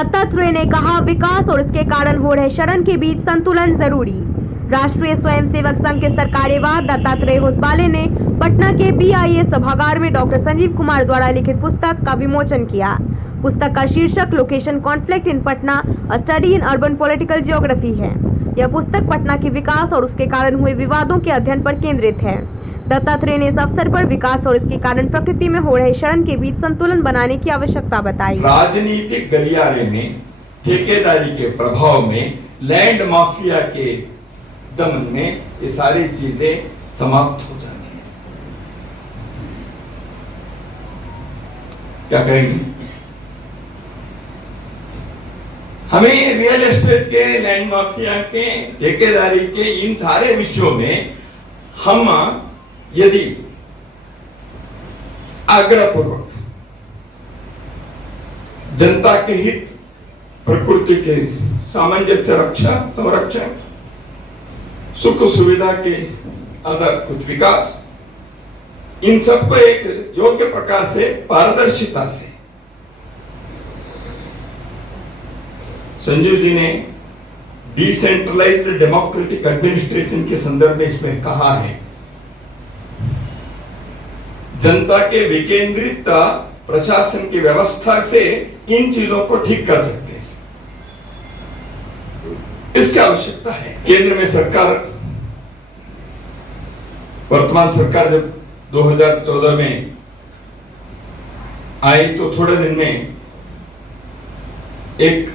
दत्तात्रेय ने कहा, विकास और इसके कारण हो रहे शरण के बीच संतुलन जरूरी। राष्ट्रीय स्वयंसेवक संघ के सरकार्यवाह दत्तात्रेय होसबाले ने पटना के BIA सभागार में डॉक्टर संजीव कुमार द्वारा लिखित पुस्तक का विमोचन किया। पुस्तक का शीर्षक location conflict in Patna, a study in urban political geography है। यह पुस्तक पटना के विकास और उसके कारण हुए विवादों के अध्ययन पर केंद्रित है। दत्तात्रेय ने इस अवसर पर विकास और इसके कारण प्रकृति में हो रहे शरण के बीच संतुलन बनाने की आवश्यकता बताई। राजनीतिक गलियारे में, ठेकेदारी के प्रभाव में, लैंड माफिया के दमन में ये सारी चीजें समाप्त हो जाती हैं। क्या कहेंगे? हमें रियल एस्टेट के, लैंड माफिया के, ठेकेदारी के इन सारे विषयों में हम यदि आग्रहपूर्वक जनता के हित, प्रकृति के सामंजस्य रक्षा, संरक्षण, सुख सुविधा के अंदर कुछ विकास, इन सबको एक योग्य प्रकार से, पारदर्शिता से संजीव जी ने डिसेंट्रलाइज्ड डेमोक्रेटिक एडमिनिस्ट्रेशन के संदर्भ में इसमें कहा है, जनता के विकेंद्रित प्रशासन की व्यवस्था से इन चीजों को ठीक कर सकते हैं। इसकी आवश्यकता है। केंद्र में सरकार, वर्तमान सरकार जब 2014 में आई तो थोड़े दिन में एक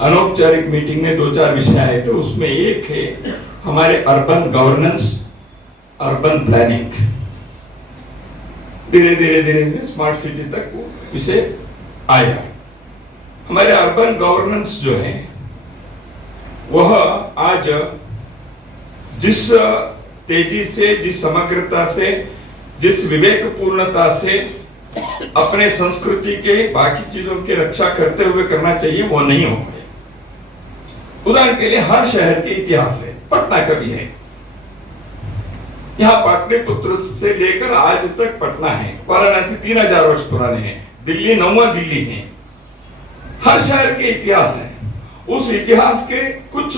अनौपचारिक मीटिंग में 2-4 विषय आए थे। उसमें एक है हमारे अर्बन गवर्नेंस, अर्बन प्लानिंग। धीरे धीरे स्मार्ट सिटी तक वो विषय आया। हमारे अर्बन गवर्नेंस जो है वह आज जिस तेजी से, जिस समग्रता से, जिस विवेकपूर्णता से अपने संस्कृति के बाकी चीजों की रक्षा करते हुए करना चाहिए, वो नहीं हो पाए। उदाहरण के लिए हर शहर के इतिहास है, पटना का भी है। यहाँ पाटलिपुत्र से लेकर आज तक पटना है। वाराणसी 3000 वर्ष पुराने हैं। दिल्ली 9वां दिल्ली है। हर शहर के इतिहास है। उस इतिहास के कुछ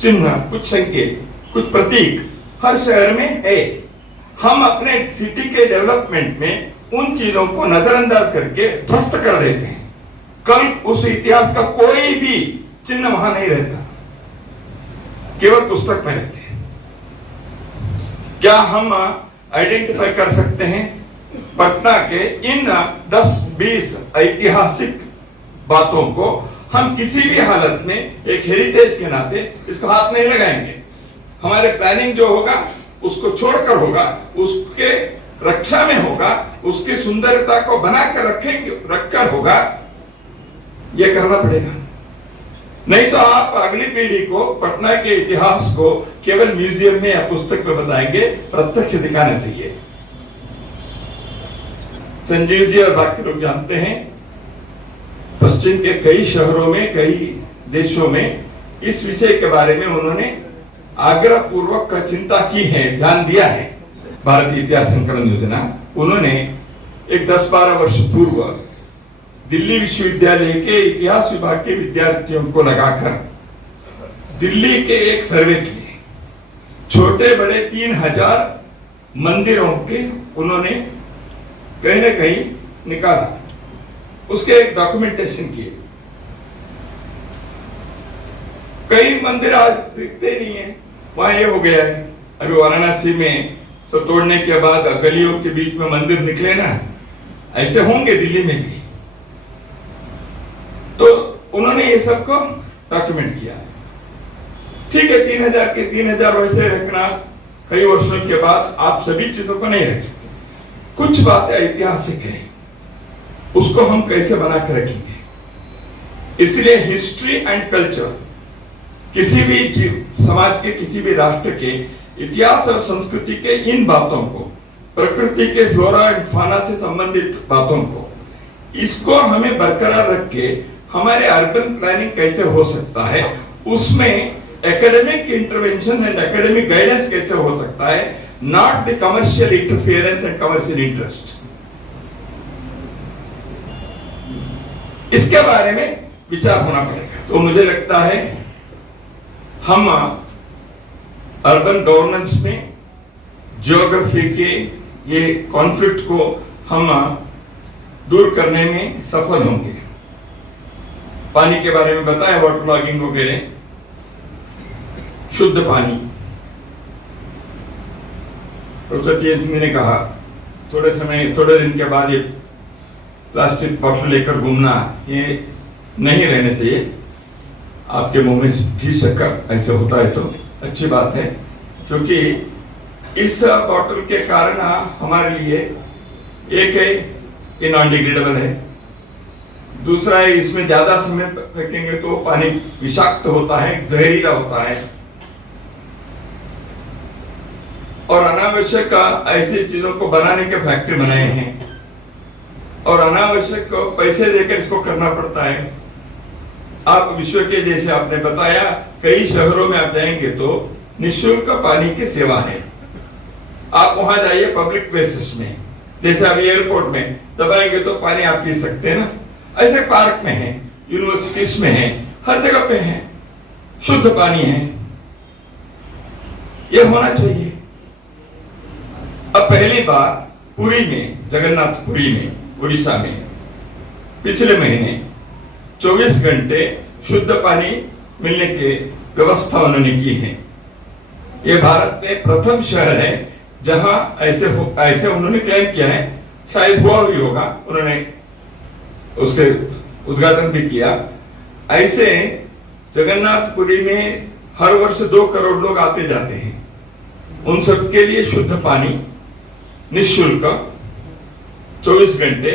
चिन्ह, कुछ संकेत, कुछ प्रतीक हर शहर में है। हम अपने सिटी के डेवलपमेंट में उन चीजों को नजरअंदाज करके ध्वस्त कर देते हैं। कल उस इतिहास का कोई भी चिन्ह वहां नहीं रहता, केवल पुस्तक में रहते हैं। क्या हम आइडेंटिफाई कर सकते हैं पटना के इन 10-20 ऐतिहासिक बातों को? हम किसी भी हालत में एक हेरिटेज के नाते इसको हाथ नहीं लगाएंगे। हमारे प्लानिंग जो होगा उसको छोड़कर होगा, उसके रक्षा में होगा, उसकी सुंदरता को बना कर रखकर होगा। यह करना पड़ेगा। नहीं तो आप अगली पीढ़ी को पटना के इतिहास को केवल म्यूजियम में या पुस्तक में बताएंगे, प्रत्यक्ष दिखाना चाहिए। संजीव जी और बाकी लोग जानते हैं, पश्चिम के कई शहरों में, कई देशों में इस विषय के बारे में उन्होंने आग्रह पूर्वक चिंता की है, ध्यान दिया है। भारतीय इतिहास संकलन योजना उन्होंने एक 10-12 वर्ष पूर्व दिल्ली विश्वविद्यालय के इतिहास विभाग के विद्यार्थियों को लगाकर दिल्ली के एक सर्वे किए। छोटे बड़े 3000 मंदिरों के उन्होंने कहीं ना कहीं निकाला, उसके एक डॉक्यूमेंटेशन किए। कई मंदिर आज दिखते नहीं है, वहां ये हो गया है। अभी वाराणसी में सब तोड़ने के बाद गलियों के बीच में मंदिर निकले ना, ऐसे होंगे दिल्ली में भी। तो उन्होंने ये सबको डॉक्यूमेंट किया। ठीक है, 3000 के 3000 वैसे रखना, कई वर्षों के बाद आप सभी चीजों को नहीं रख सकते। कुछ बातें ऐतिहासिक है, उसको हम कैसे बना कर रखेंगे। इसलिए हिस्ट्री एंड कल्चर, किसी भी समाज के, किसी भी राष्ट्र के इतिहास और संस्कृति के इन बातों को, प्रकृति के फ्लोरा एंड फाना से संबंधित बातों को, इसको हमें बरकरार रख के हमारे अर्बन प्लानिंग कैसे हो सकता है, उसमें academic intervention and academic guidance कैसे हो सकता है, not the commercial interference and commercial interest. इसके बारे में विचार होना पड़ेगा। तो मुझे लगता है हम अर्बन गवर्नेंस में जियोग्राफी के ये कॉन्फ्लिक्ट को हम दूर करने में सफल होंगे। पानी के बारे में बताया, वाटर लॉगिंग वगैरह, शुद्ध पानी। प्रोफेसर टी एन सिंह ने कहा थोड़े दिन के बाद ये प्लास्टिक बॉटल लेकर घूमना ये नहीं रहना चाहिए। आपके मुंह में घी शक्कर ऐसे होता है तो अच्छी बात है, क्योंकि इस बॉटल के कारण हमारे लिए एक है ये नॉन डिग्रेडेबल है, दूसरा है इसमें ज्यादा समय रखेंगे तो पानी विषाक्त होता है, जहरीला होता है, और अनावश्यक ऐसी चीजों को बनाने के फैक्ट्री बनाए हैं और अनावश्यक पैसे देकर इसको करना पड़ता है। आप विश्व के जैसे आपने बताया कई शहरों में आप जाएंगे तो निःशुल्क पानी की सेवा है। आप वहां जाइए पब्लिक बेसिस में, जैसे अभी एयरपोर्ट में दबाएंगे तो पानी आप पी सकते हैं ना, ऐसे पार्क में है, यूनिवर्सिटीज में है, हर जगह पे है, शुद्ध पानी है। यह होना चाहिए। अब पहली बार पुरी में, जगन्नाथपुरी में, उड़ीसा में पिछले महीने 24 घंटे शुद्ध पानी मिलने की व्यवस्था उन्होंने की है। यह भारत में प्रथम शहर है जहां ऐसे उन्होंने क्लेम किया है, शायद हुआ भी होगा, उन्होंने उसके उद्घाटन भी किया। ऐसे जगन्नाथपुरी में हर वर्ष 2 करोड़ लोग आते जाते हैं, उन सबके लिए शुद्ध पानी निःशुल्क 24 घंटे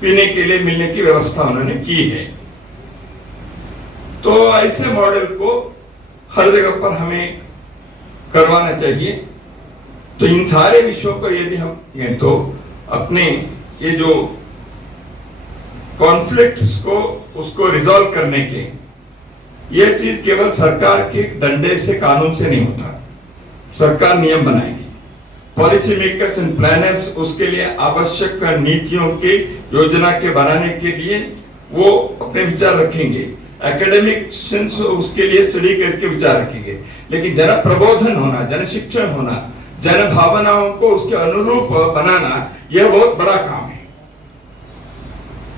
पीने के लिए मिलने की व्यवस्था उन्होंने की है। तो ऐसे मॉडल को हर जगह पर हमें करवाना चाहिए। तो इन सारे विषयों को यदि हम कहें तो अपने ये जो कॉन्फ्लिक्ट्स को उसको रिजॉल्व करने के, यह चीज केवल सरकार के डंडे से, कानून से नहीं होता। सरकार नियम बनाएगी, पॉलिसी मेकर्स एंड प्लानर्स उसके लिए आवश्यक नीतियों के योजना के बनाने के लिए वो अपने विचार रखेंगे, एकेडमिक्स उसके लिए स्टडी करके विचार रखेंगे, लेकिन जन प्रबोधन होना, जन शिक्षण होना, जन भावनाओं को उसके अनुरूप बनाना, यह बहुत बड़ा काम है।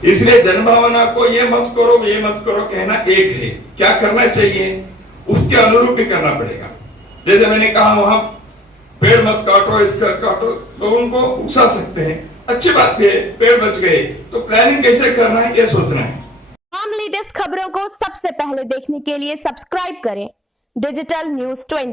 इसलिए जन भावना को ये मत करो कहना एक है, क्या करना चाहिए उसके अनुरूप भी करना पड़ेगा। जैसे मैंने कहा वहां पेड़ मत काटो, इसका काटो, लोगों को उकसा सकते हैं, अच्छी बात भी है, पेड़ बच गए, तो प्लानिंग कैसे करना है यह सोचना है। हम लेटेस्ट खबरों को सबसे पहले देखने के लिए सब्सक्राइब करें डिजिटल न्यूज 20।